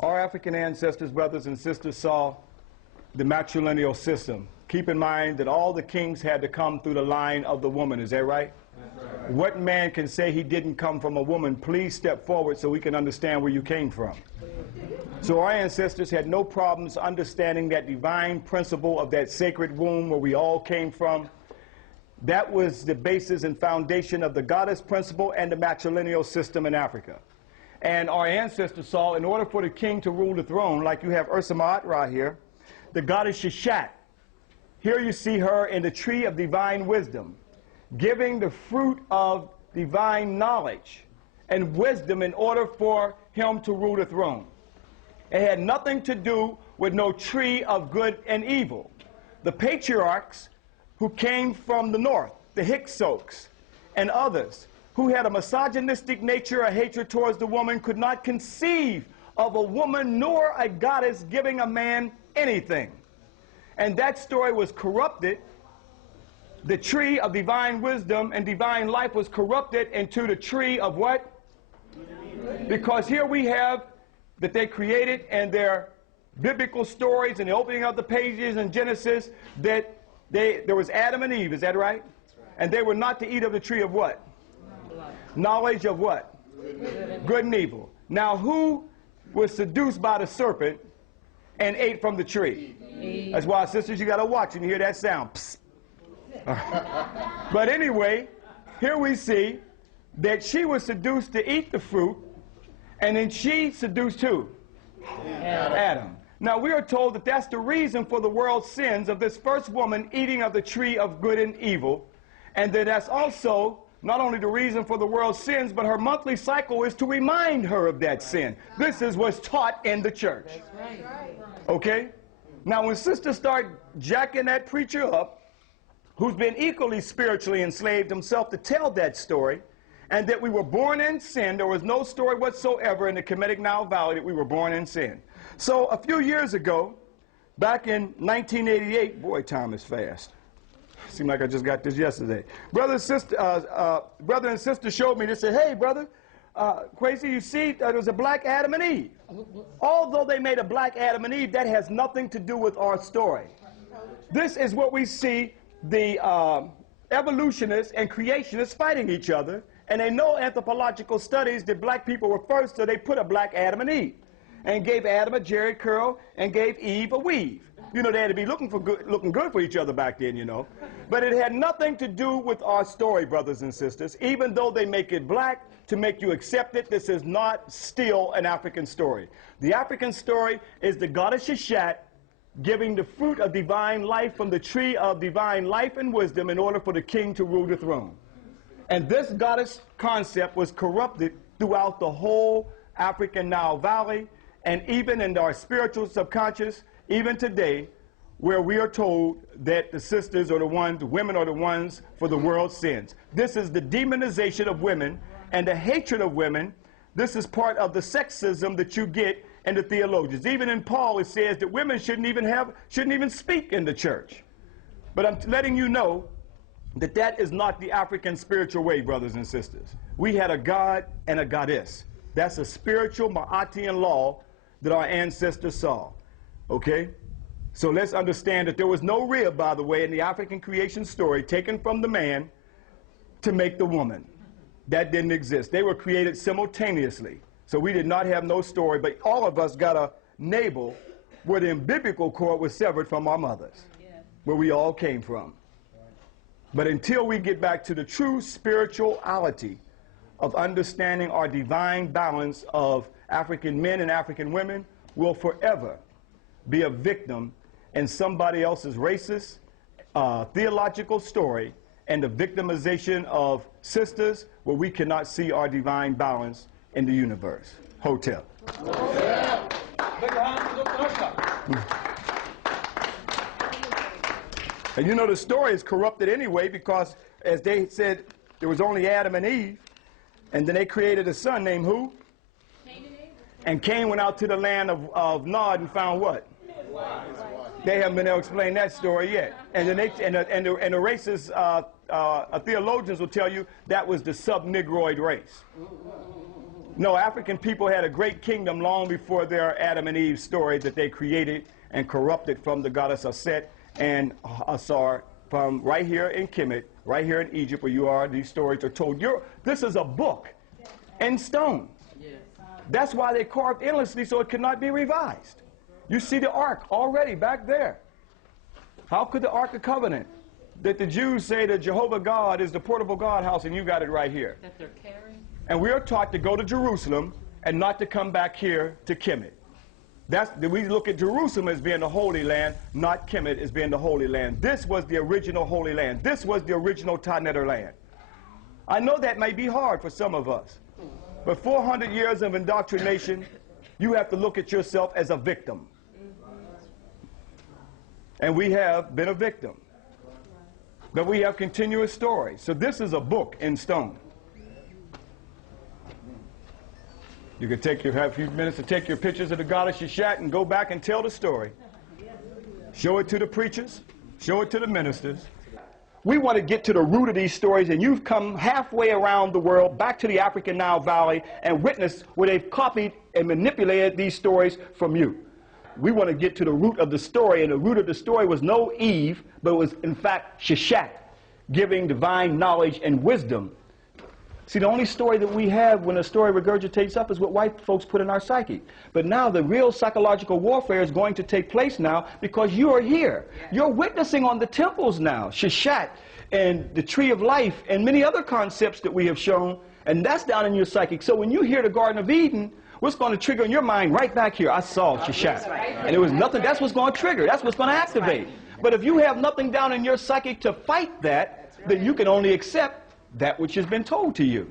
Our African ancestors, brothers and sisters, saw the matrilineal system. Keep in mind that all the kings had to come through the line of the woman. Is that right? That's right. What man can say he didn't come from a woman? Please step forward so we can understand where you came from. So our ancestors had no problems understanding that divine principle of that sacred womb where we all came from. That was the basis and foundation of the goddess principle and the matrilineal system in Africa. And our ancestors saw, in order for the king to rule the throne, like you have Ashra here, the goddess Sheshat. Here you see her in the tree of divine wisdom, giving the fruit of divine knowledge and wisdom in order for him to rule the throne. It had nothing to do with no tree of good and evil. The patriarchs who came from the north, the Hyksos and others, who had a misogynistic nature, a hatred towards the woman, could not conceive of a woman nor a goddess giving a man anything. And that story was corrupted. The tree of divine wisdom and divine life was corrupted into the tree of what? Because here we have that they created in their biblical stories and the opening of the pages in Genesis that there was Adam and Eve, is that right? And they were not to eat of the tree of what? Knowledge of what? Good and evil. Now who was seduced by the serpent and ate from the tree? Eve. That's why, sisters, you got to watch and hear that sound. Psst. But anyway, here we see that she was seduced to eat the fruit, and then she seduced who? Adam. Now we are told that that's the reason for the world's sins of this first woman eating of the tree of good and evil, and that that's also not only the reason for the world's sins, but her monthly cycle is to remind her of that sin. This is what's taught in the church. Okay? Now when sisters start jacking that preacher up, who's been equally spiritually enslaved himself, to tell that story, and that we were born in sin, there was no story whatsoever in the Kemetic Nile Valley that we were born in sin. So a few years ago, back in 1988, boy, time is fast. Seemed like I just got this yesterday. Brother and sister showed me, they said, hey, brother, Kwesi, you see, there was a black Adam and Eve. Although they made a black Adam and Eve, that has nothing to do with our story. This is what we see the evolutionists and creationists fighting each other, and they know anthropological studies that black people were first, so they put a black Adam and Eve, and gave Adam a jerry curl, and gave Eve a weave. You know, they had to be looking good for each other back then, you know. But it had nothing to do with our story, brothers and sisters. Even though they make it black to make you accept it, this is not still an African story. The African story is the goddess Sheshat giving the fruit of divine life from the tree of divine life and wisdom in order for the king to rule the throne. And this goddess concept was corrupted throughout the whole African Nile Valley, and even in our spiritual subconscious, even today, where we are told that the sisters are the ones, the women are the ones for the world's sins. This is the demonization of women and the hatred of women. This is part of the sexism that you get in the theologians. Even in Paul, it says that women shouldn't even speak in the church. But I'm letting you know that that is not the African spiritual way, brothers and sisters. We had a god and a goddess. That's a spiritual Ma'atian law that our ancestors saw. Okay? So let's understand that there was no rib, by the way, in the African creation story taken from the man to make the woman. That didn't exist. They were created simultaneously. So we did not have no story, but all of us got a navel where the umbilical cord was severed from our mothers, where we all came from. But until we get back to the true spirituality of understanding our divine balance of African men and African women, we'll forever be a victim in somebody else's racist, theological story, and the victimization of sisters where we cannot see our divine balance in the universe. Hotel. And you know the story is corrupted anyway, because as they said, there was only Adam and Eve, and then they created a son named who? And Cain went out to the land of Nod and found what? They haven't been able to explain that story yet. And then the racist theologians will tell you that was the sub-Negroid race. No, African people had a great kingdom long before their Adam and Eve story that they created and corrupted from the goddess Aset and Asar from right here in Kemet, right here in Egypt where you are. These stories are told. This is a book in stone. That's why they carved endlessly so it could not be revised. You see the ark already back there. How could the Ark of Covenant, that the Jews say that Jehovah God is the portable God house, and you got it right here. That they're carrying? And we are taught to go to Jerusalem and not to come back here to Kemet. We look at Jerusalem as being the Holy Land, not Kemet as being the Holy Land. This was the original Holy Land. This was the original Taneter land. I know that may be hard for some of us, but 400 years of indoctrination, you have to look at yourself as a victim. And we have been a victim. But we have continuous stories. So this is a book in stone. You can have a few minutes to take your pictures of the goddess Sheshat and go back and tell the story. Show it to the preachers. Show it to the ministers. We want to get to the root of these stories, and you've come halfway around the world, back to the African Nile Valley, and witnessed where they've copied and manipulated these stories from you. We want to get to the root of the story, and the root of the story was no Eve, but it was in fact Sheshat, giving divine knowledge and wisdom. See, the only story that we have when a story regurgitates up is what white folks put in our psyche. But now the real psychological warfare is going to take place now because you are here. You're witnessing on the temples now, Sheshat and the tree of life and many other concepts that we have shown, and that's down in your psychic. So when you hear the Garden of Eden, what's going to trigger in your mind right back here? I saw Sheshat. And it was nothing. That's what's going to trigger. That's what's going to activate. But if you have nothing down in your psychic to fight that, then you can only accept that which has been told to you.